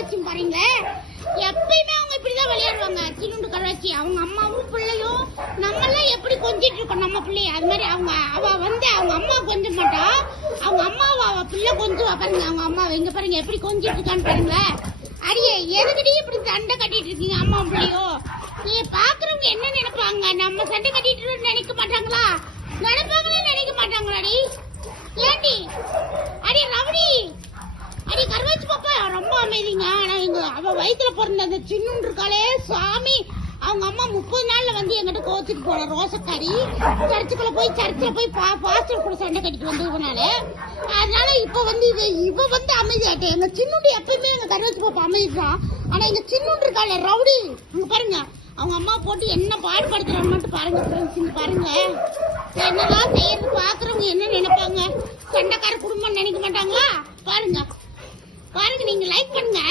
கருவாச்சியும் பாருங்களேன் எப்பயுமே அவங்க இப்படிதான் விளையாடுவாங்க. சின்னுண்டு கருவாச்சி அவங்க அம்மாவும் பிள்ளையும் நம்மளாம் எப்படி கொஞ்சிட்டு இருக்கோம் நம்ம பிள்ளைய? அது மாதிரி அவங்க அவ வந்து அவங்க அம்மா கொஞ்ச மாட்டா. அவங்க அம்மாவை அவ பிள்ளை கொஞ்சுவா. பாருங்க அவங்க அம்மாவை இங்க பாருங்க எப்படி கொஞ்சிட்டு இருக்கான்னு பாருங்களேன் அடியே எதுக்கடி இப்படி சண்டை கட்டிட்டு இருக்கீங்க அம்மா பிள்ளையோ? நீ பாக்குறவங்க என்ன நினைப்பாங்க? நம்ம சண்டை கட்டிட்டு இருக்கோம்னு நினைக்க மாட்டாங்களா நினைப்பாங்களே நினைக்க மாட்டாங்களாடி ஏண்டி அடி ரவுடி அடி கருவாச்சி பாப்பா ரொம்ப அமைதிங்க ஆனா எங்க அவ வயித்துல பிறந்த அந்த சின்னுண்டு இருக்காளே சாமி அவங்க அம்மா முப்பது நாள்ல வந்து எங்கிட்ட கோச்சிட்டு போற ரோசக்காரி. சர்ச்சுக்குள்ள போய் சர்ச்சில் போய் பா பாஸ்டர் கூட சண்டை கட்டிட்டு வந்ததுனால அதனால இப்ப வந்து இது இவ வந்து அமைதியாட்டேன் எங்க சின்னுண்டு எப்பயுமே எங்க கருவாச்சி பாப்பா அமைதிதான். ஆனா எங்க சின்னுண்டு இருக்காளே ரவுடி. அங்க பாருங்க. அவங்க அம்மா போட்டு என்ன பாடுபடுத்துறான்னு மட்டும் பாருங்க ஃப்ரெண்ட்ஸ் பாருங்க. என்னதான் செய்யறது? பாக்குறவங்க என்ன நினைப்பாங்க? சண்டைக்கார குடும்பம் நினைக்க மாட்டாங்களா? பாருங்க. பாருங்க நீங்க லைக் பண்ணுங்க.